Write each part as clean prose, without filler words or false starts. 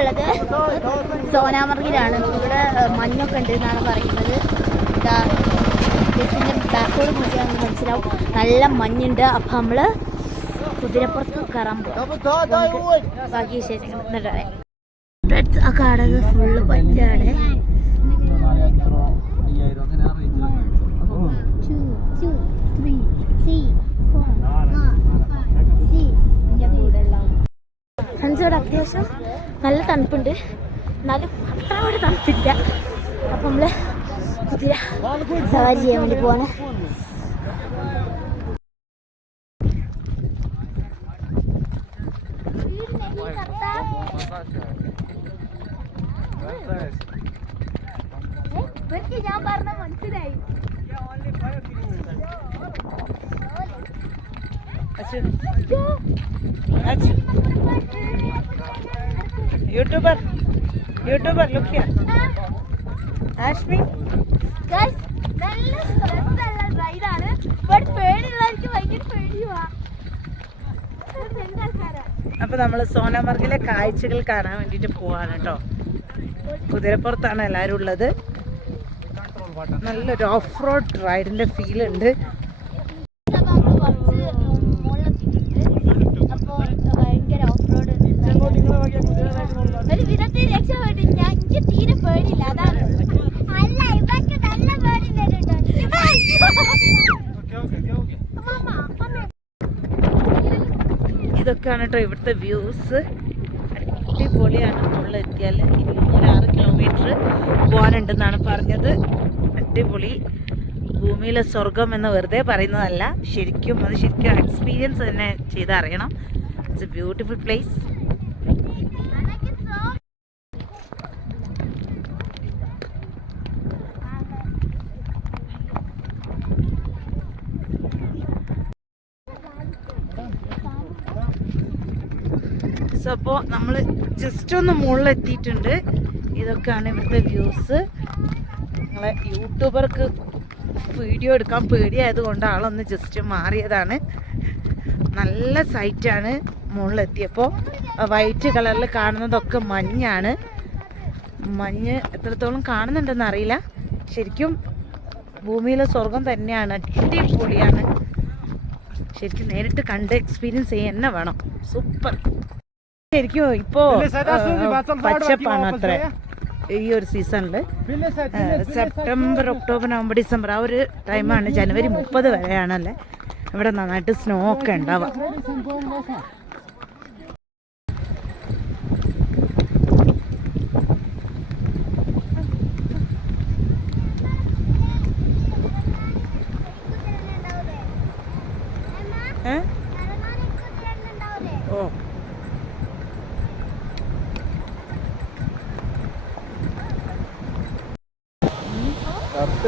ഉള്ളത് സോനാമർഗിലാണ്. ഇവിടെ മഞ്ഞൊക്കെ ഉണ്ട് എന്നാണ് പറയുന്നത്. ബസ്സിൻ്റെ ബാക്കോട് നോക്കിയാൽ മനസ്സിലാവും നല്ല മഞ്ഞുണ്ട്. അപ്പം നമ്മൾ കുതിരപ്പുറത്ത് കയറാൻ പോകും. ബാക്കി വിശേഷങ്ങൾ എന്നിട്ടറിയാം. ആ കാണുന്നത് ഫുള്ള് പഞ്ചാണ്. ഫ്രണ്ട്സോട് അത്യാവശ്യം നല്ല തണുപ്പുണ്ട്, എന്നാലും അത്ര ഒരു തണുപ്പില്ല. അപ്പം നമ്മൾ കുതിര സവാരി ചെയ്യാൻ വേണ്ടി പോവാണ്. ഞാൻ പറഞ്ഞ മനസ്സിലായി. YouTuber look here Ashmi guys നല്ല സ്ട്രെസ് ഉള്ള റൈഡ് ആണ്. ബട്ട് പേടിയുള്ളവർക്ക് ഭയങ്കര പേടിയുവാ. അപ്പൊ നമ്മള് സോനമർഗിലെ കാഴ്ചകൾ കാണാൻ വേണ്ടിട്ട് പോവാണ് കേട്ടോ. കുതിരപ്പുറത്താണ് എല്ലാരും ഉള്ളത്. നല്ലൊരു ഓഫ് റോഡ് റൈഡിന്റെ ഫീൽ ഉണ്ട്. ഒരു വിധത്തിൽ രക്ഷപ്പെട്ടു. ഞാൻ എനിക്ക് തീരെ പേടിയില്ല, അതാണ്. അല്ല ഇവർക്ക് നല്ല പേടി വരുന്നുണ്ട്. ഇതൊക്കെയാണ് കേട്ടോ ഇവിടുത്തെ വ്യൂസ്. അടിപൊളിയാണ്. മുകളിലെത്തിയാൽ ഇനി ഒരു 6 കിലോമീറ്റർ പോകാനുണ്ടെന്നാണ് പറഞ്ഞത്. അടിപൊളി. ഭൂമിയിലെ സ്വർഗം എന്ന് വെറുതെ പറയുന്നതല്ല, ശരിക്കും അത് ശരിക്കും എക്സ്പീരിയൻസ് തന്നെ ചെയ്തറിയണം. It's a beautiful place. അപ്പോൾ നമ്മൾ ജസ്റ്റ് ഒന്ന് മുകളിലെത്തിയിട്ടുണ്ട്. ഇതൊക്കെയാണ് ഇവിടുത്തെ വ്യൂസ്. നിങ്ങളെ യൂട്യൂബർക്ക് വീഡിയോ എടുക്കാൻ പേടിയായതുകൊണ്ട് ആളൊന്ന് ജസ്റ്റ് മാറിയതാണ്. നല്ല സൈറ്റാണ്. മുകളിലെത്തിയപ്പോൾ വൈറ്റ് കളറിൽ കാണുന്നതൊക്കെ മഞ്ഞാണ്. മഞ്ഞ് എത്രത്തോളം കാണുന്നുണ്ടെന്ന് അറിയില്ല. ശരിക്കും ഭൂമിയിലെ സ്വർഗം തന്നെയാണ്. അടിപൊളിയാണ്. ശരിക്കും നേരിട്ട് കണ്ട് എക്സ്പീരിയൻസ് ചെയ്യാൻ തന്നെ വേണം. സൂപ്പർ. ശരിക്കും ഇപ്പോ പച്ചപ്പാണ് അത്ര ഈ ഒരു സീസണിൽ. സെപ്റ്റംബർ, ഒക്ടോബർ, നവംബർ, ഡിസംബർ ആ ഒരു ടൈമാണ്. ജനുവരി 30 വരെയാണല്ലേ ഇവിടെ നന്നായിട്ട് സ്നോ ഒക്കെ ഉണ്ടാവാം. ഓ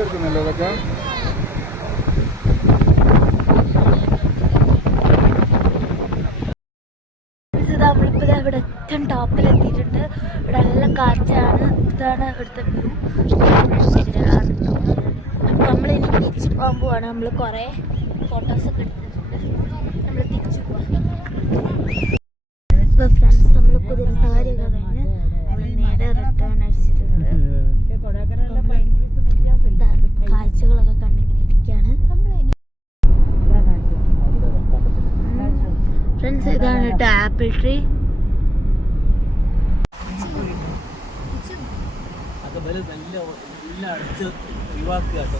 എടുക്കുന്നല്ലോ അതൊക്കെ. നമ്മളിപ്പോൾ ഇവിടെ ഏറ്റവും ടോപ്പിലെത്തിയിട്ടുണ്ട്. ഇവിടെ നല്ല കാഴ്ചയാണ്. ഇതാണ് ഇവിടുത്തെ വ്യൂ. അപ്പം നമ്മളിനി തിരിച്ച് പോകാൻ പോവാണ്. നമ്മൾ കുറേ ഫോട്ടോസൊക്കെ എടുത്തിട്ടുണ്ട്. നമ്മൾ തിരിച്ചു പോവാം. ഇപ്പോൾ ഫ്രണ്ട്സ് നമ്മൾ കുതിര സവാരിയൊക്കെ കഴിഞ്ഞ് നമ്മൾ നേരെ റിട്ടേൺ അടിച്ചിട്ടുണ്ട്. കാഴ്ചകളൊക്കെ കണ്ടിങ്ങനെ ഇരിക്കുകയാണ്. ഫ്രണ്ട്സ് ഇതാണ് കേട്ടോ ആപ്പിൾ ട്രീ. അതൊക്കെ നല്ല അടിച്ച് ഒഴിവാക്കുക കേട്ടോ.